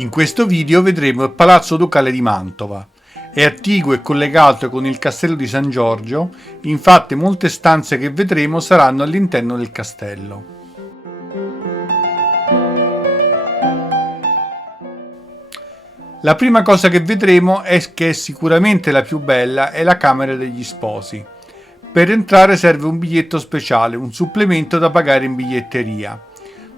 In questo video vedremo il Palazzo Ducale di Mantova. È attiguo e collegato con il Castello di San Giorgio, infatti molte stanze che vedremo saranno all'interno del castello. La prima cosa che vedremo è che sicuramente la più bella è la Camera degli Sposi. Per entrare serve un biglietto speciale, un supplemento da pagare in biglietteria.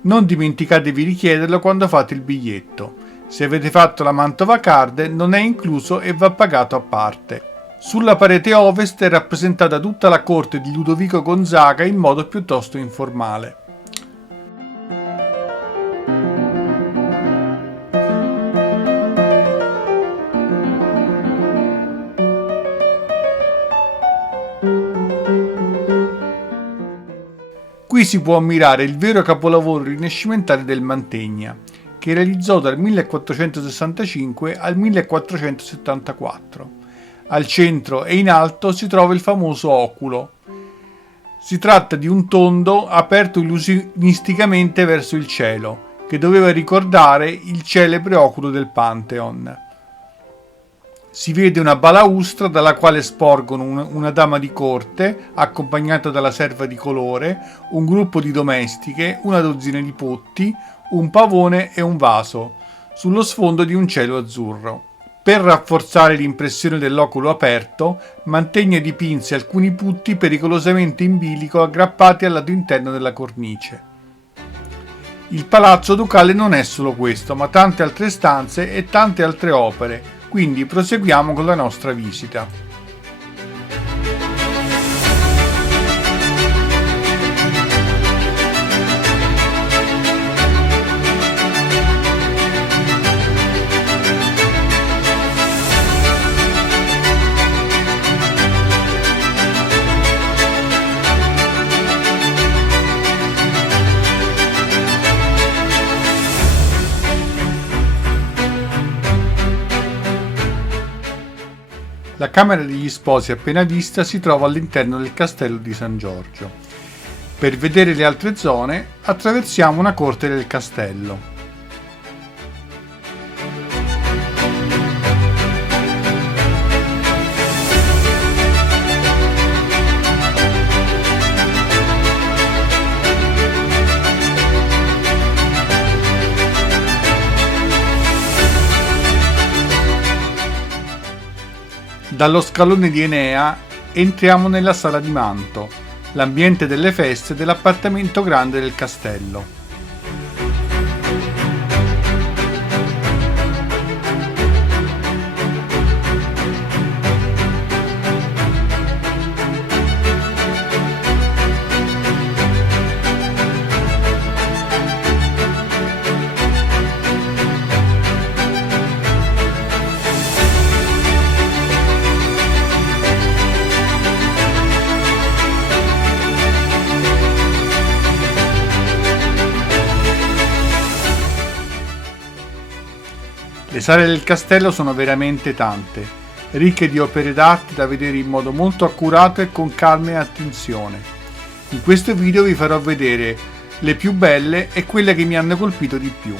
Non dimenticatevi di chiederlo quando fate il biglietto. Se avete fatto la Mantova Card non è incluso e va pagato a parte. Sulla parete ovest è rappresentata tutta la corte di Ludovico Gonzaga in modo piuttosto informale. Qui si può ammirare il vero capolavoro rinascimentale del Mantegna, che realizzò dal 1465 al 1474. Al centro e in alto si trova il famoso oculo. Si tratta di un tondo aperto illusionisticamente verso il cielo, che doveva ricordare il celebre oculo del Pantheon. Si vede una balaustra dalla quale sporgono una dama di corte, accompagnata dalla serva di colore, un gruppo di domestiche, una dozzina di potti, un pavone e un vaso, sullo sfondo di un cielo azzurro. Per rafforzare l'impressione dell'oculo aperto, Mantegna dipinse alcuni putti pericolosamente in bilico aggrappati al lato interno della cornice. Il Palazzo Ducale non è solo questo, ma tante altre stanze e tante altre opere, quindi proseguiamo con la nostra visita. La Camera degli Sposi appena vista si trova all'interno del Castello di San Giorgio. Per vedere le altre zone attraversiamo una corte del castello. Dallo scalone di Enea entriamo nella sala di Manto, l'ambiente delle feste dell'appartamento grande del castello. Le sale del castello sono veramente tante, ricche di opere d'arte da vedere in modo molto accurato e con calma e attenzione. In questo video vi farò vedere le più belle e quelle che mi hanno colpito di più.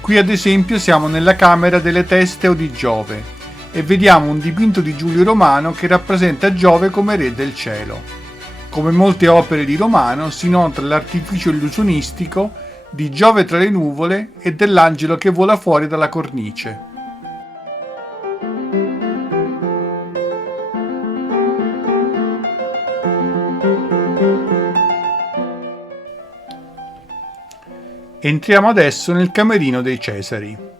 Qui ad esempio siamo nella Camera delle Teste o di Giove e vediamo un dipinto di Giulio Romano che rappresenta Giove come re del cielo. Come molte opere di Romano si nota l'artificio illusionistico di Giove tra le nuvole e dell'angelo che vola fuori dalla cornice. Entriamo adesso nel camerino dei Cesari.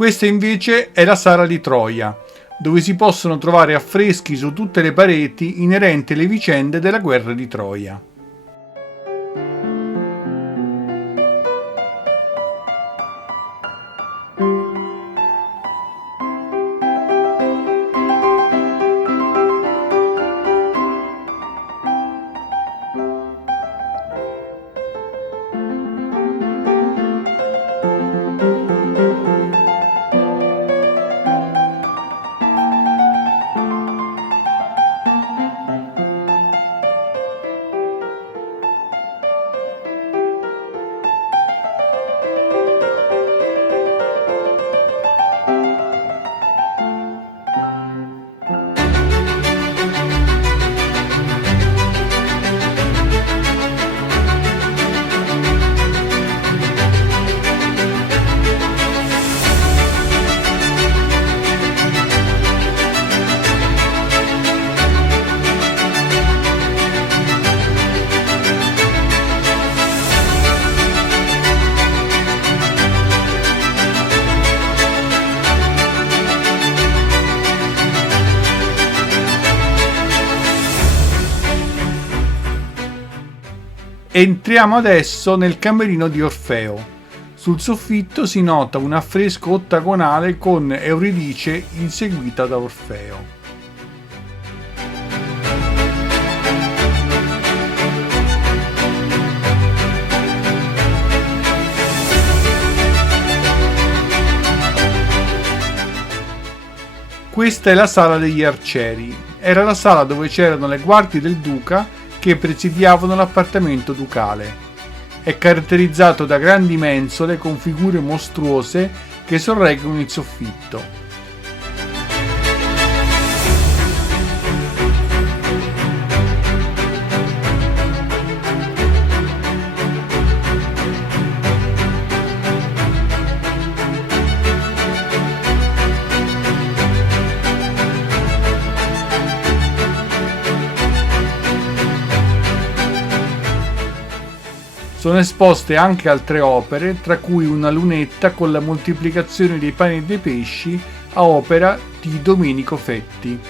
Questa invece è la Sala di Troia, dove si possono trovare affreschi su tutte le pareti inerenti alle vicende della guerra di Troia. Entriamo adesso nel camerino di Orfeo. Sul soffitto si nota un affresco ottagonale con Euridice inseguita da Orfeo. Questa è la sala degli arcieri. Era la sala dove c'erano le guardie del duca che presidiavano l'appartamento ducale. È caratterizzato da grandi mensole con figure mostruose che sorreggono il soffitto. Sono esposte anche altre opere, tra cui una lunetta con la moltiplicazione dei pani e dei pesci a opera di Domenico Fetti.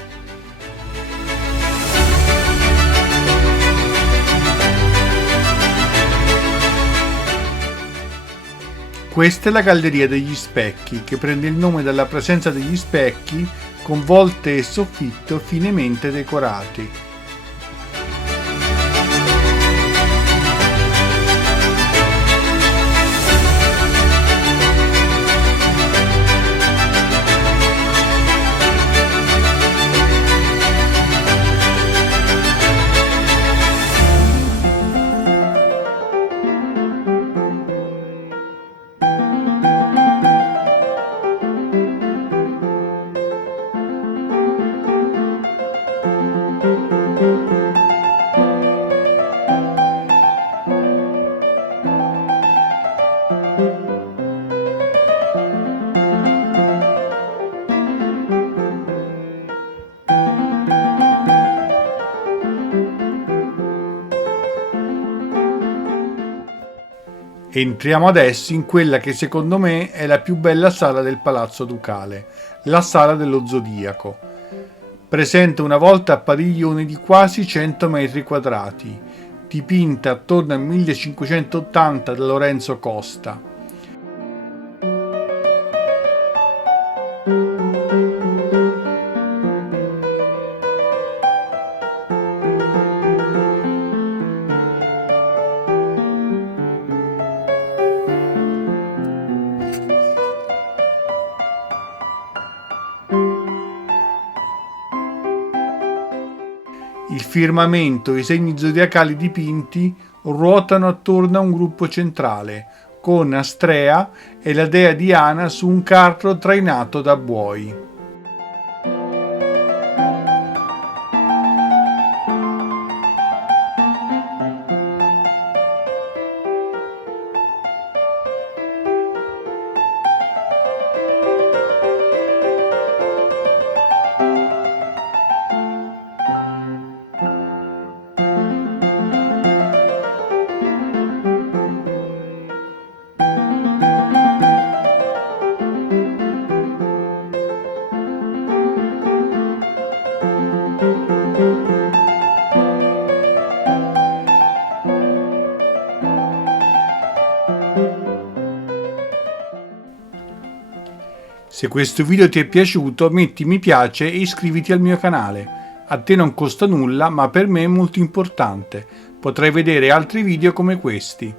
Questa è la Galleria degli Specchi, che prende il nome dalla presenza degli specchi con volte e soffitto finemente decorati. Entriamo adesso in quella che secondo me è la più bella sala del Palazzo Ducale, la Sala dello Zodiaco. Presenta una volta a padiglione di quasi 100 metri quadrati, dipinta attorno al 1580 da Lorenzo Costa. Il firmamento e i segni zodiacali dipinti ruotano attorno a un gruppo centrale, con Astrea e la dea Diana su un carro trainato da buoi. Se questo video ti è piaciuto, metti mi piace e iscriviti al mio canale. A te non costa nulla, ma per me è molto importante. Potrai vedere altri video come questi.